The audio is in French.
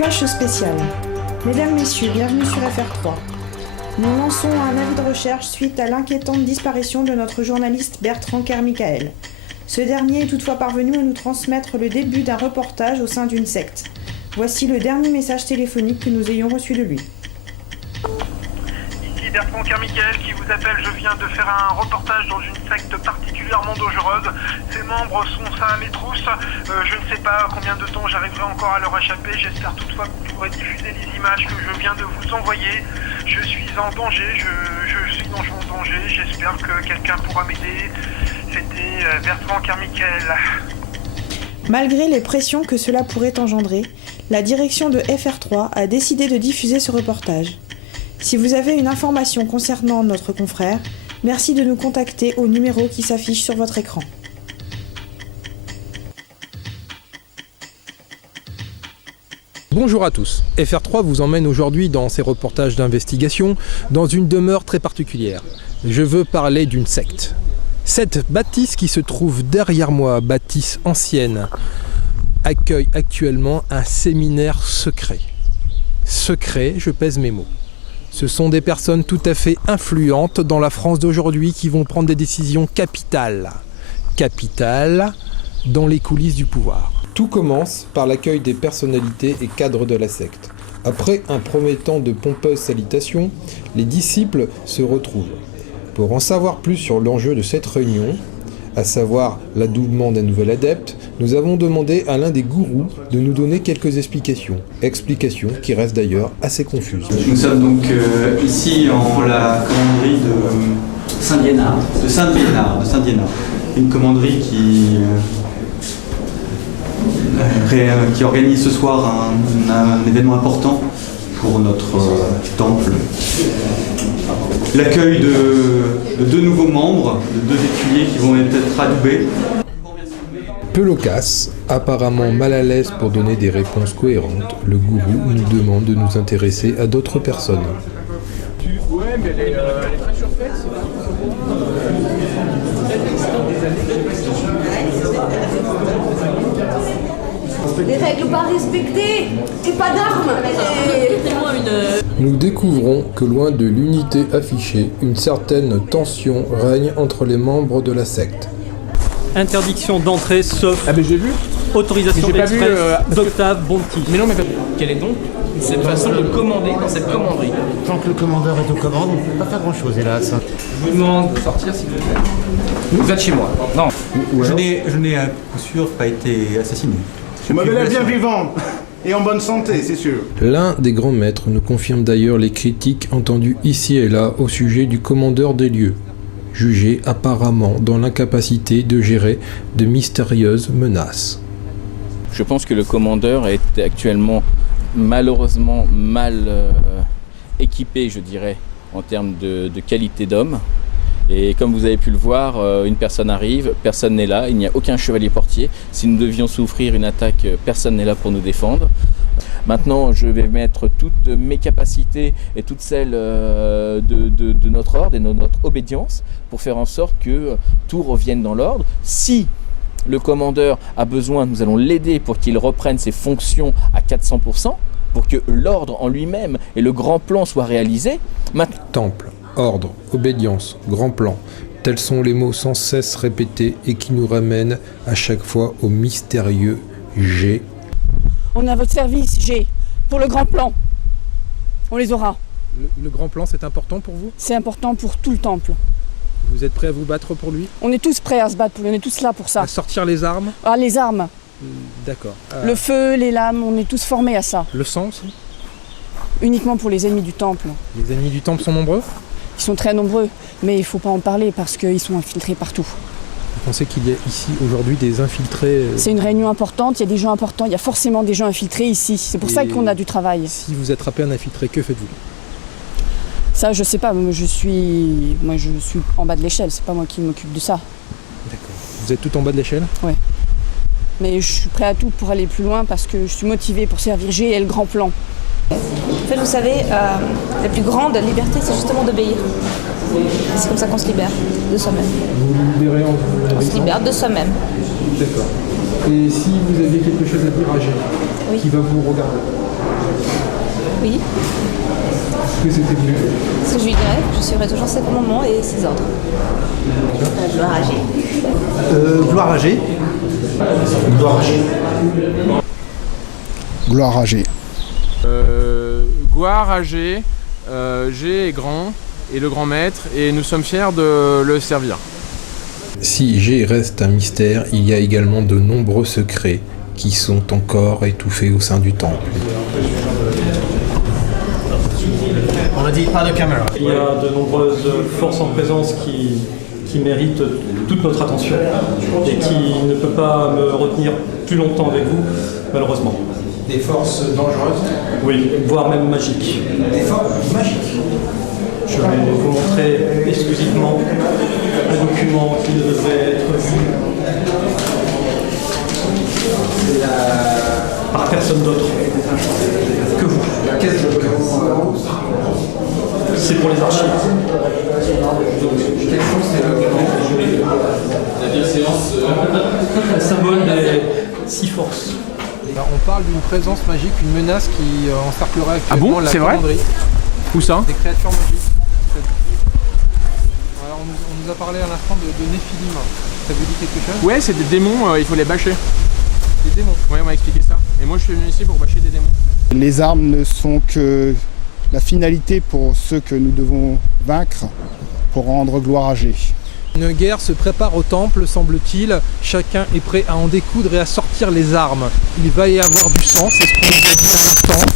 Flash spécial. Mesdames, Messieurs, bienvenue sur FR3. Nous lançons un avis de recherche suite à l'inquiétante disparition de notre journaliste Bertrand Kermichael. Ce dernier est toutefois parvenu à nous transmettre le début d'un reportage au sein d'une secte. Voici le dernier message téléphonique que nous ayons reçu de lui. Ici Bertrand Kermichael qui vous appelle. Je viens de faire un reportage dans une secte particulièrement dangereuse. Ses membres sont ça à mes trousses. Je ne sais pas combien de temps j'arriverai encore à leur échapper. J'espère toutefois que vous pourrez diffuser les images que je viens de vous envoyer. Je suis en danger, je suis en danger. J'espère que quelqu'un pourra m'aider. C'était Bertrand Kermichael. Malgré les pressions que cela pourrait engendrer, la direction de FR3 a décidé de diffuser ce reportage. Si vous avez une information concernant notre confrère, merci de nous contacter au numéro qui s'affiche sur votre écran. Bonjour à tous, FR3 vous emmène aujourd'hui dans ses reportages d'investigation dans une demeure très particulière. Je veux parler d'une secte. Cette bâtisse qui se trouve derrière moi, bâtisse ancienne, accueille actuellement un séminaire secret. Secret, je pèse mes mots. Ce sont des personnes tout à fait influentes dans la France d'aujourd'hui qui vont prendre des décisions capitales. Capitales dans les coulisses du pouvoir. Tout commence par l'accueil des personnalités et cadres de la secte. Après un premier temps de pompeuses salutations, les disciples se retrouvent. Pour en savoir plus sur l'enjeu de cette réunion, à savoir l'adoubement d'un nouvel adepte, nous avons demandé à l'un des gourous de nous donner quelques explications. Explications qui restent d'ailleurs assez confuses. Nous sommes donc ici en la commanderie de Saint-Liénard. De Saint-Liénard. Une commanderie qui organise ce soir un événement important pour notre temple. L'accueil de deux nouveaux membres, de deux écuyers qui vont être adoubés. Peu loquace, apparemment mal à l'aise pour donner des réponses cohérentes, le gourou nous demande de nous intéresser à d'autres personnes. Ouais, mais elle est très surfaite. Les règles pas respectées et pas d'armes. Nous découvrons que loin de l'unité affichée, une certaine tension règne entre les membres de la secte. Interdiction d'entrée sauf J'ai vu. autorisation J'ai pas vu, express d'Octave Bonti. Mais non, mais Quelle est donc cette façon de commander dans cette commanderie? Tant que le commandeur est aux commandes, on ne peut pas faire grand-chose, hélas. Je vous demande de sortir s'il vous plaît. Vous êtes chez moi. Non. Je n'ai à coup sûr pas été assassiné. Vous m'avez l'air bien vivant et en bonne santé, c'est sûr. L'un des grands maîtres nous confirme d'ailleurs les critiques entendues ici et là au sujet du commandeur des lieux, jugé apparemment dans l'incapacité de gérer de mystérieuses menaces. Je pense que le commandeur est actuellement malheureusement mal équipé, je dirais, en termes de qualité d'homme. Et comme vous avez pu le voir, une personne arrive, personne n'est là, il n'y a aucun chevalier portier. Si nous devions souffrir une attaque, personne n'est là pour nous défendre. Maintenant, je vais mettre toutes mes capacités et toutes celles de notre ordre et de notre obédience pour faire en sorte que tout revienne dans l'ordre. Si le commandeur a besoin, nous allons l'aider pour qu'il reprenne ses fonctions à 400%, pour que l'ordre en lui-même et le grand plan soient réalisés. Temple, ordre, obédience, grand plan, tels sont les mots sans cesse répétés et qui nous ramènent à chaque fois au mystérieux G. On est à votre service, G. Pour le grand plan. On les aura. Le grand plan, c'est important pour vous? C'est important pour tout le temple. Vous êtes prêt à vous battre pour lui? On est tous prêts à se battre pour lui, on est tous là pour ça. À sortir les armes? Ah, les armes. D'accord. Le feu, les lames, on est tous formés à ça. Le sang aussi? Uniquement pour les ennemis du temple. Les ennemis du temple sont nombreux? Ils sont très nombreux, mais il ne faut pas en parler parce qu'ils sont infiltrés partout. Vous pensez qu'il y a ici aujourd'hui des infiltrés? C'est une réunion importante, il y a des gens importants, il y a forcément des gens infiltrés ici. C'est pour ça qu'on a du travail. Si vous attrapez un infiltré, que faites-vous? Ça, je sais pas, je suis en bas de l'échelle, c'est pas moi qui m'occupe de ça. D'accord. Vous êtes tout en bas de l'échelle? Ouais. Mais je suis prêt à tout pour aller plus loin parce que je suis motivée pour servir G et le grand plan. En fait, vous savez, la plus grande liberté, c'est justement d'obéir. C'est comme ça qu'on se libère de soi-même. Vous vous libérez en On se libère de soi-même. D'accord. Et si vous aviez quelque chose à dire à G, Oui. qui va vous regarder, Oui. Est-ce que c'était mieux? Ce que je lui dirais, je suivrai toujours ses commandements et ses ordres. Gloire à G. Gloire à G. Gloire à G. Gloire à G. Gloire à G. G est grand et le grand maître et nous sommes fiers de le servir. Si G reste un mystère, il y a également de nombreux secrets qui sont encore étouffés au sein du temple. On a dit pas de caméra. Il y a de nombreuses forces en présence qui méritent toute notre attention et qui ne peut pas me retenir plus longtemps avec vous, malheureusement. Des forces dangereuses? Oui, voire même magiques. Des forces magiques? Je vais vous montrer exclusivement un document qui ne devrait être vu par personne d'autre que vous. C'est pour les archives. Le symbole des 6 forces. On parle d'une présence magique, une menace qui encerclerait actuellement la C'est vrai? commanderie. Où ça? Des créatures magiques. Alors, on nous a parlé à l'instant de Néphilim. Ça vous dit quelque chose? Ouais, c'est des démons, il faut les bâcher. Des démons? Ouais, on m'a expliqué ça. Et moi je suis venu ici pour bâcher des démons. Les armes ne sont que la finalité pour ceux que nous devons vaincre pour rendre gloire à G. Une guerre se prépare au temple, semble-t-il. Chacun est prêt à en découdre et à sortir les armes. Il va y avoir du sang, c'est ce qu'on nous a dit à l'instant.